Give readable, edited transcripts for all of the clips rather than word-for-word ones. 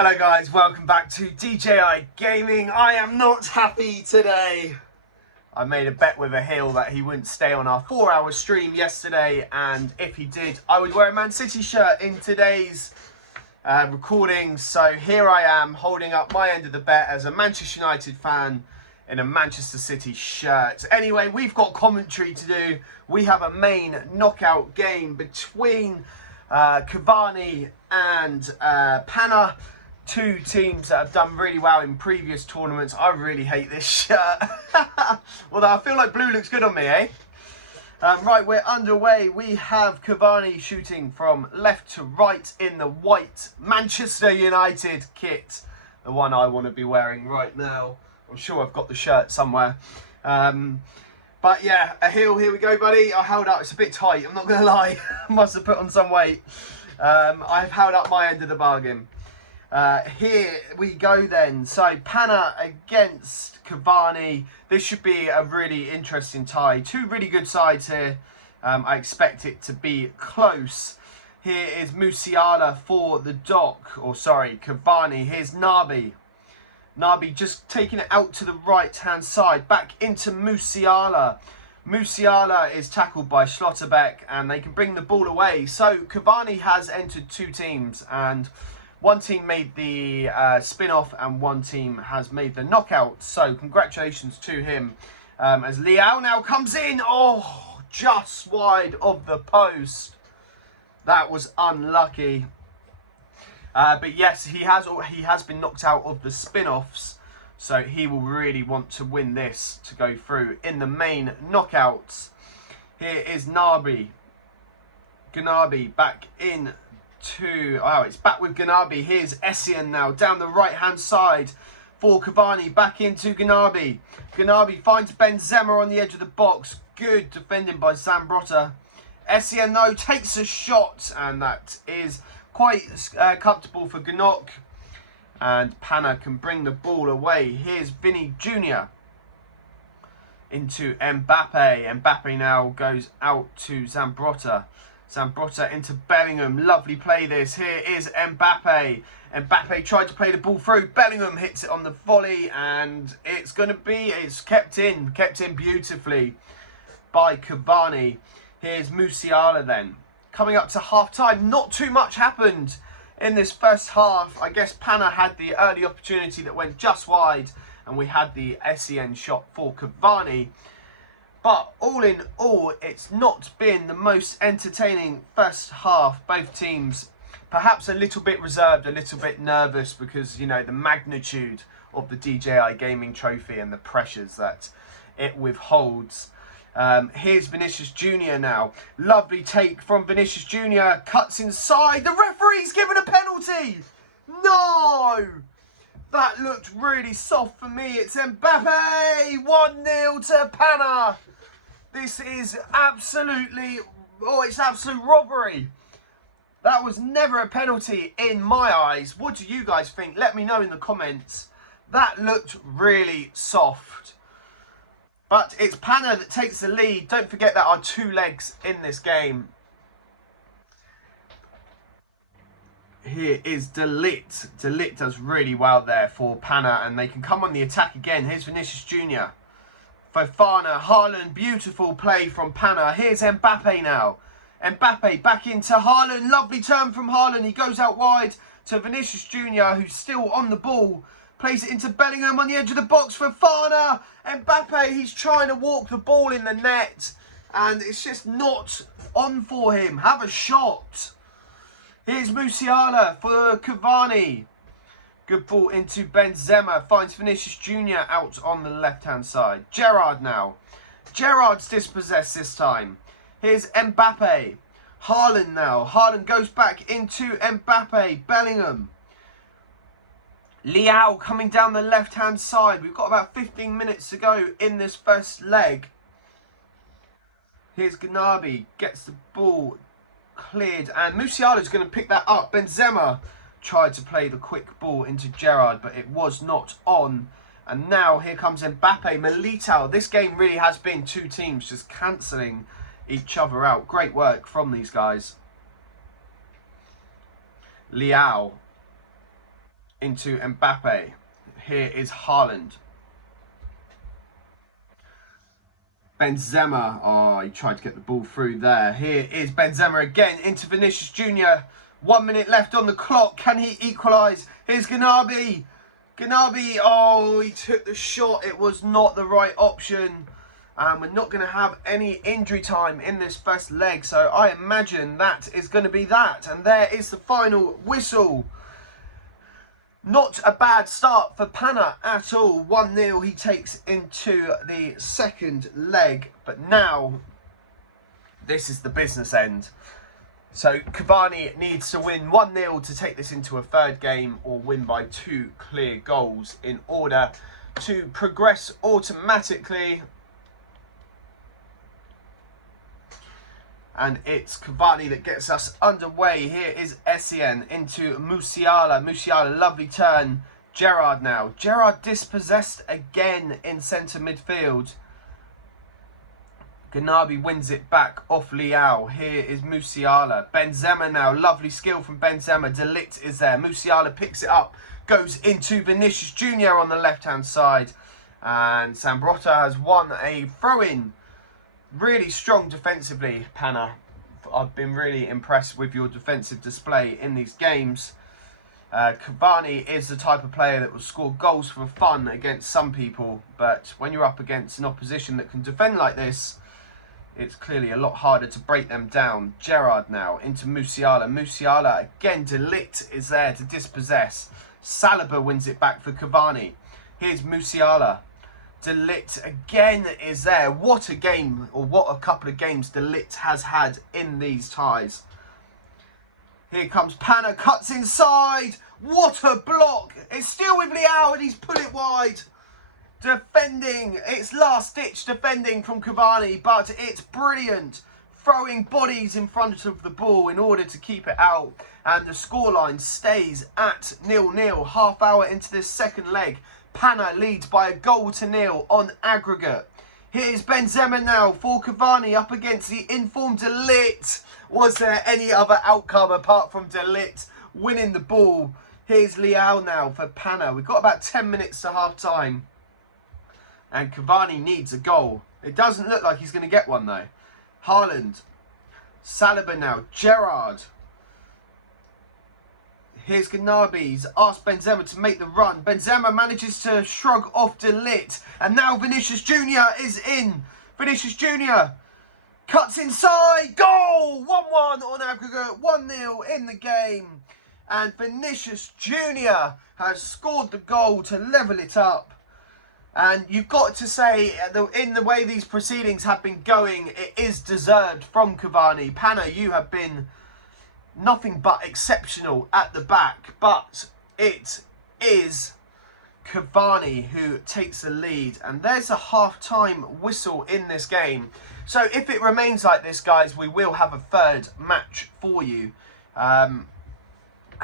Hello guys, welcome back to Djayigaming. I am not happy today. I made a bet with a heel that he wouldn't stay on our 4-hour stream yesterday, and if he did, I would wear a Man City shirt in today's recording. So here I am holding up my end of the bet as a Manchester United fan in a Manchester City shirt. Anyway, we've got commentary to do. We have a main knockout game between Cavani and Pana. Two teams that have done really well in previous tournaments. I really hate this shirt. Although I feel like blue looks good on me, eh? Right, we're underway. We have Cavani shooting from left to right in the white Manchester United kit. The one I want to be wearing right now. I'm sure I've got the shirt somewhere. But yeah, a heel. Here we go, buddy. I held up. It's a bit tight. I'm not going to lie. Must have put on some weight. I've held up my end of the bargain. Here we go then. So Pana against Cavani. This should be a really interesting tie. Two really good sides here. I expect it to be close. Here is Musiala for the dock. Or sorry, Cavani. Here's Naby. Naby just taking it out to the right hand side. Back into Musiala. Musiala is tackled by Schlotterbeck and they can bring the ball away. So Cavani has entered two teams, and one team made the spin-off and one team has made the knockout. So congratulations to him. As Leao now comes in. Oh, just wide of the post. That was unlucky. But yes, he has been knocked out of the spin-offs. So he will really want to win this to go through in the main knockouts. Here is Naby. Ganabi back in. It's back with Ganabi. Here's Essien now down the right hand side for Cavani. Back into Ganabi. Ganabi finds Benzema on the edge of the box. Good defending by Zambrotta. Essien though takes a shot, and that is quite comfortable for Ganok. And Pana can bring the ball away. Here's Vinny Jr. into Mbappe. Mbappe now goes out to Zambrotta. Zambrotta into Bellingham. Lovely play this. Here is Mbappe. Mbappe tried to play the ball through. Bellingham hits it on the volley, and it's kept in beautifully by Cavani. Here's Musiala then. Coming up to half time. Not too much happened in this first half. I guess Pana had the early opportunity that went just wide, and we had the Essien shot for Cavani. But all in all, it's not been the most entertaining first half. Both teams perhaps a little bit reserved, a little bit nervous because, you know, the magnitude of the Djayigaming trophy and the pressures that it withholds. Here's Vinicius Jr. now. Lovely take from Vinicius Jr. Cuts inside. The referee's given a penalty. No! That looked really soft for me. It's Mbappe. 1-0 to Pana. This is it's absolute robbery. That was never a penalty in my eyes. What do you guys think? Let me know in the comments. That looked really soft. But it's Pana that takes the lead. Don't forget there are two legs in this game. Here is De Ligt. De Ligt does really well there for Pana, and they can come on the attack again. Here's Vinicius Jr. Fofana, Haaland, beautiful play from Pana. Here's Mbappe now. Mbappe back into Haaland. Lovely turn from Haaland. He goes out wide to Vinicius Jr., who's still on the ball. Plays it into Bellingham on the edge of the box. Fofana. Mbappe, he's trying to walk the ball in the net, and it's just not on for him. Have a shot. Here's Musiala for Cavani. Good ball into Benzema. Finds Vinicius Jr. out on the left-hand side. Gerrard now. Gerrard's dispossessed this time. Here's Mbappe. Haaland now. Haaland goes back into Mbappe. Bellingham. Leao coming down the left-hand side. We've got about 15 minutes to go in this first leg. Here's Ganabi. Gets the ball cleared, and Musiala's going to pick that up. Benzema tried to play the quick ball into Gerrard, but it was not on. And now here comes Mbappe. Militao. This game really has been two teams just cancelling each other out. Great work from these guys. Leao. into Mbappe. Here is Haaland. Benzema. Oh, he tried to get the ball through there. Here is Benzema again into Vinicius Jr. 1 minute left on the clock. Can he equalise? Here's Gnabry. Gnabry, oh, he took the shot. It was not the right option. And we're not going to have any injury time in this first leg. So I imagine that is going to be that. And there is the final whistle. Not a bad start for Pana at all. 1-0 he takes into the second leg. But now, this is the business end. So Cavani needs to win 1-0 to take this into a third game, or win by 2 clear goals in order to progress automatically. And it's Cavani that gets us underway. Here is Essien into Musiala. Musiala, lovely turn. Gerrard now. Gerrard dispossessed again in centre midfield. Gnabry wins it back off Leao. Here is Musiala. Benzema now. Lovely skill from Benzema. De Ligt is there. Musiala picks it up. Goes into Vinicius Jr. on the left-hand side. And Sambrotta has won a throw-in. Really strong defensively, Pana. I've been really impressed with your defensive display in these games. Cavani is the type of player that will score goals for fun against some people. But when you're up against an opposition that can defend like this, it's clearly a lot harder to break them down. Gerrard now into Musiala. Musiala again. De Ligt is there to dispossess. Saliba wins it back for Cavani. Here's Musiala. De Ligt again is there. What a game, or what a couple of games De Ligt has had in these ties. Here comes Pana, cuts inside. What a block. It's still with Leao and he's put it wide. Defending, it's last ditch defending from Cavani, but it's brilliant. Throwing bodies in front of the ball in order to keep it out. And the scoreline stays at 0-0. Half hour into this second leg. Pana leads by 1-0 on aggregate. Here's Benzema now for Cavani up against the informed De Ligt. Was there any other outcome apart from De Ligt winning the ball? Here's Leao now for Pana. We've got about 10 minutes to half time. And Cavani needs a goal. It doesn't look like he's going to get one though. Haaland. Saliba now. Gerrard. Here's Gnabry. He's asked Benzema to make the run. Benzema manages to shrug off De Ligt. And now Vinicius Jr. is in. Vinicius Jr. cuts inside. Goal! 1-1 on aggregate. 1-0 in the game. And Vinicius Jr. has scored the goal to level it up. And you've got to say, in the way these proceedings have been going, it is deserved from Cavani. Pana, you have been nothing but exceptional at the back. But it is Cavani who takes the lead. And there's a half-time whistle in this game. So if it remains like this, guys, we will have a third match for you. And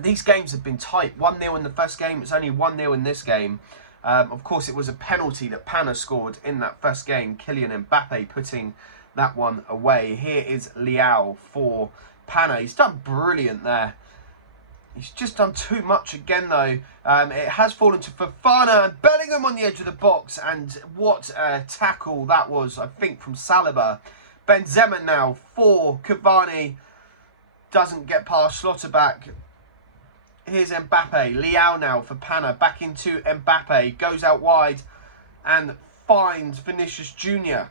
these games have been tight. 1-0 in the first game. It's only 1-0 in this game. Of course, it was a penalty that Pana scored in that first game. Kylian Mbappe putting that one away. Here is Leao for Pana. He's done brilliant there. He's just done too much again, though. It has fallen to Fofana and Bellingham on the edge of the box. And what a tackle that was, I think, from Saliba. Benzema now for Cavani. Doesn't get past Schlotterbeck. Here's Mbappe. Leao now for Pana. Back into Mbappe. Goes out wide and finds Vinicius Jr.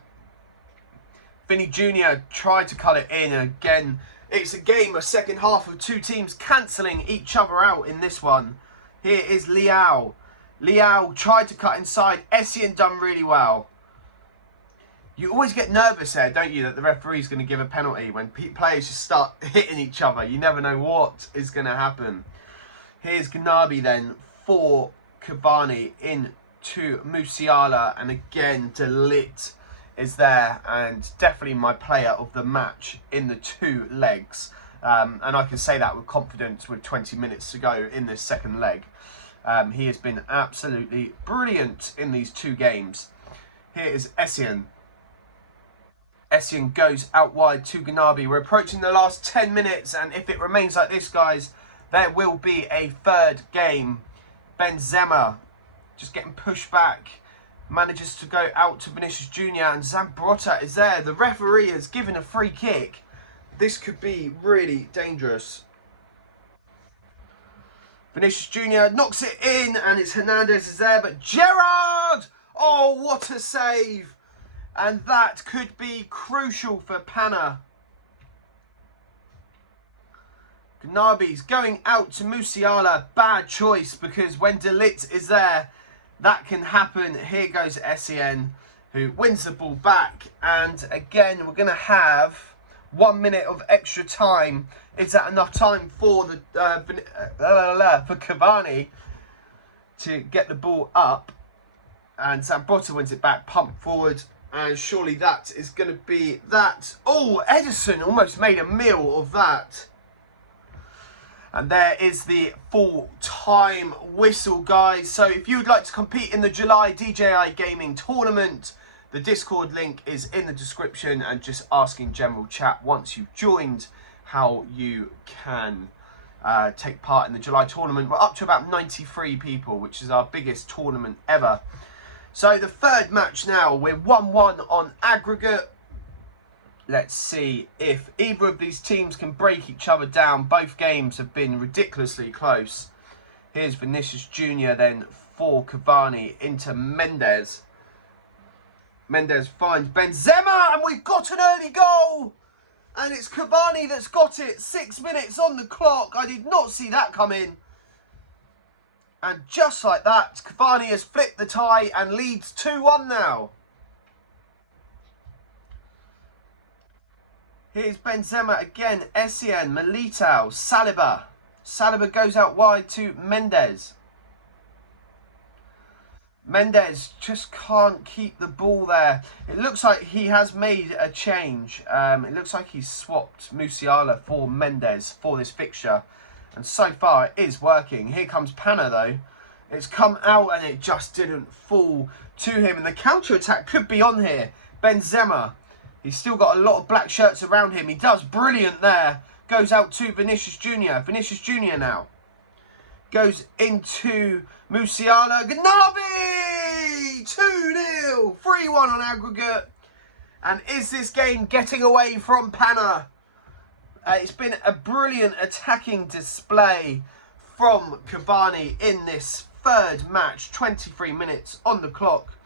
Vinny Jr. tried to cut it in. And again, it's a game, a second half of two teams cancelling each other out in this one. Here is Leao. Leao tried to cut inside. Essien done really well. You always get nervous there, don't you, that the referee's going to give a penalty when players just start hitting each other. You never know what is going to happen. Here's Gnabry then for Cavani into Musiala. And again, De Ligt is there. And definitely my player of the match in the two legs. And I can say that with confidence with 20 minutes to go in this second leg. He has been absolutely brilliant in these two games. Here is Essien. Essien goes out wide to Gnabry. We're approaching the last 10 minutes. And if it remains like this, guys, there will be a third game Benzema just getting pushed back. Manages to go out to Vinicius Jr. and Zambrotta is there. The referee has given a free kick. This could be really dangerous. Vinicius Jr. knocks it in and it's Hernandez is there. But Gerrard! Oh, what a save. And that could be crucial for Pana. Gnabry's going out to Musiala. Bad choice because when De Ligt is there, that can happen. Here goes Sen, who wins the ball back. And again, we're going to have 1 minute of extra time. Is that enough time for the for Cavani to get the ball up? And Zambrotta wins it back, pumped forward. And surely that is going to be that. Oh, Edison almost made a meal of that. And there is the full-time whistle, guys. So if you would like to compete in the July Djayigaming tournament, the Discord link is in the description, and just ask in general chat once you've joined how you can take part in the July tournament. We're up to about 93 people, which is our biggest tournament ever. So the third match now, we're 1-1 on aggregate. Let's see if either of these teams can break each other down. Both games have been ridiculously close. Here's Vinicius Jr. then for Cavani into Mendes. Mendes finds Benzema and we've got an early goal. And it's Cavani that's got it. 6 minutes on the clock. I did not see that come in. And just like that, Cavani has flipped the tie and leads 2-1 now. Here's Benzema again, Sen, Militao, Saliba. Saliba goes out wide to Mendes. Mendes just can't keep the ball there. It looks like he has made a change. It looks like he's swapped Musiala for Mendes for this fixture. And so far it is working. Here comes Pana though. It's come out and it just didn't fall to him. And the counter-attack could be on here. Benzema. He's still got a lot of black shirts around him. He does brilliant there. Goes out to Vinicius Jr. Vinicius Jr. now. Goes into Musiala. Gnabry! 2-0. 3-1 on aggregate. And is this game getting away from Pana? It's been a brilliant attacking display from Cavani in this third match. 23 minutes on the clock.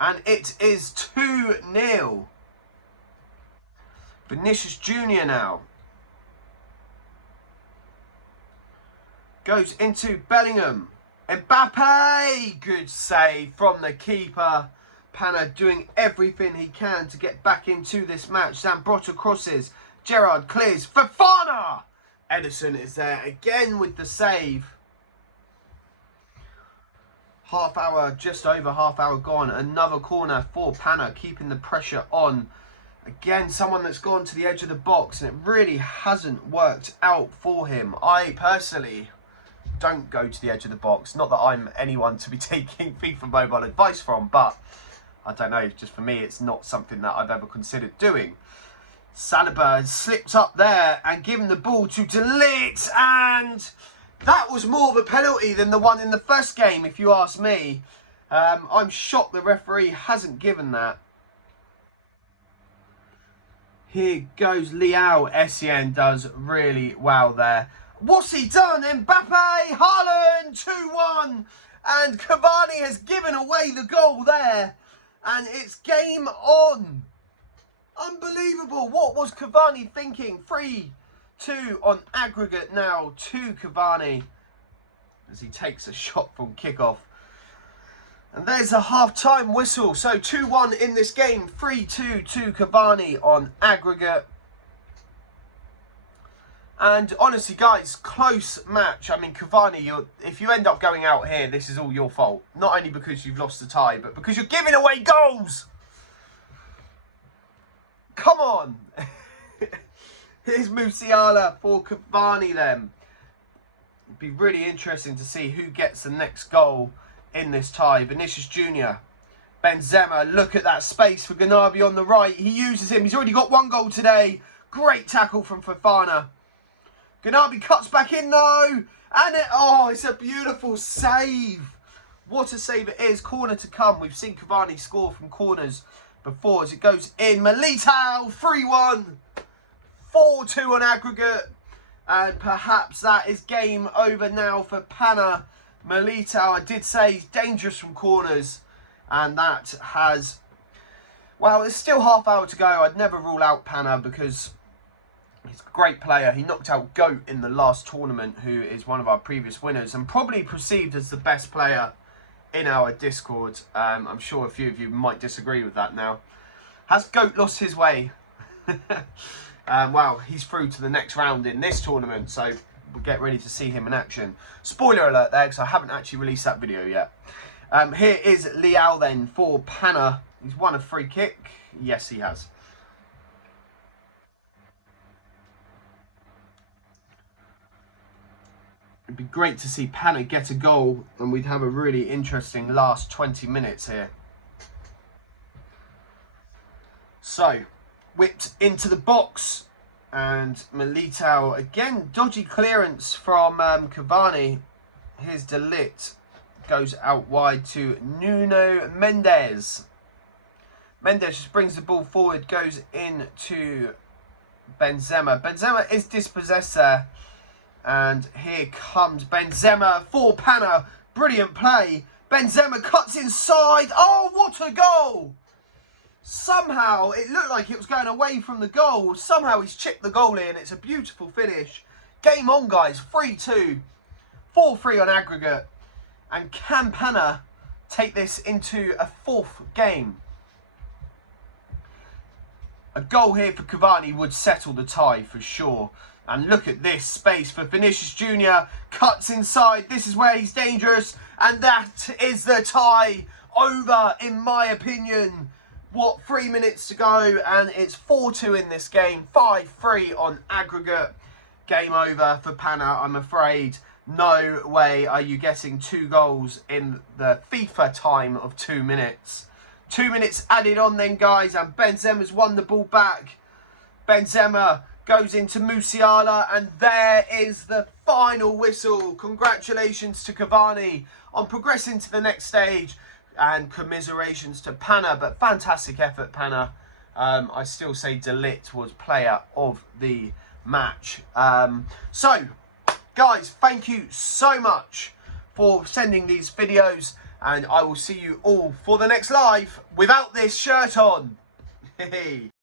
And it is 2-0. Vinicius Jr. now. Goes into Bellingham. Mbappe! Good save from the keeper. Pana doing everything he can to get back into this match. Zambrotta crosses. Gerrard clears. Fofana! Edison is there again with the save. Half hour, just over half hour gone. Another corner for Pana, keeping the pressure on. Again, someone that's gone to the edge of the box, and it really hasn't worked out for him. I personally don't go to the edge of the box. Not that I'm anyone to be taking FIFA Mobile advice from, but I don't know, just for me, it's not something that I've ever considered doing. Saliba has slipped up there and given the ball to De Ligt, and that was more of a penalty than the one in the first game, if you ask me. I'm shocked the referee hasn't given that. Here goes Liao. Sen does really well there. What's he done? Mbappe, Haaland, 2-1. And Cavani has given away the goal there. And it's game on. Unbelievable. What was Cavani thinking? 3-2 on aggregate now to Cavani as he takes a shot from kickoff. And there's a half-time whistle. So 2-1 in this game. 3-2 to Cavani on aggregate. And honestly, guys, close match. I mean, Cavani, if you end up going out here, this is all your fault. Not only because you've lost the tie, but because you're giving away goals. Come on. Here's Musiala for Cavani then. It'd be really interesting to see who gets the next goal in this tie. Vinicius Jr. Benzema, look at that space for Gnabry on the right. He uses him. He's already got 1 goal today. Great tackle from Fofana. Gnabry cuts back in though. And it's a beautiful save. What a save it is. Corner to come. We've seen Cavani score from corners before as it goes in. Militao, 3-1. 4-2 on aggregate. And perhaps that is game over now for Pana. Militao, I did say, he's dangerous from corners. And that has... Well, there's still half hour to go. I'd never rule out Pana because he's a great player. He knocked out Goat in the last tournament, who is one of our previous winners, and probably perceived as the best player in our Discord. I'm sure a few of you might disagree with that now. Has Goat lost his way? Well, he's through to the next round in this tournament, so we'll get ready to see him in action. Spoiler alert there, because I haven't actually released that video yet. Here is Leao then for Pana. He's won a free kick. Yes, he has. It'd be great to see Pana get a goal, and we'd have a really interesting last 20 minutes here. So, whipped into the box, and Militao again, dodgy clearance from Cavani. Here's De Ligt, goes out wide to Nuno Mendes. Mendes just brings the ball forward, goes into Benzema. Benzema is dispossessed there. And here comes Benzema for Pana. Brilliant play. Benzema cuts inside. Oh, what a goal! Somehow, it looked like it was going away from the goal. Somehow he's chipped the goal in. It's a beautiful finish. Game on, guys. 3-2. 4-3 on aggregate. And can Pana take this into a fourth game? A goal here for Cavani would settle the tie for sure. And look at this space for Vinicius Jr. Cuts inside. This is where he's dangerous. And that is the tie over, in my opinion. What, 3 minutes to go. And it's 4-2 in this game. 5-3 on aggregate. Game over for Pana, I'm afraid. No way are you getting 2 goals in the FIFA time of 2 minutes. 2 minutes added on then, guys, and Benzema's won the ball back. Benzema goes into Musiala, and there is the final whistle. Congratulations to Cavani on progressing to the next stage, and commiserations to Pana, but fantastic effort, Pana. I still say De Ligt was player of the match. So, guys, thank you so much for sending these videos. And I will see you all for the next live without this shirt on. Hey.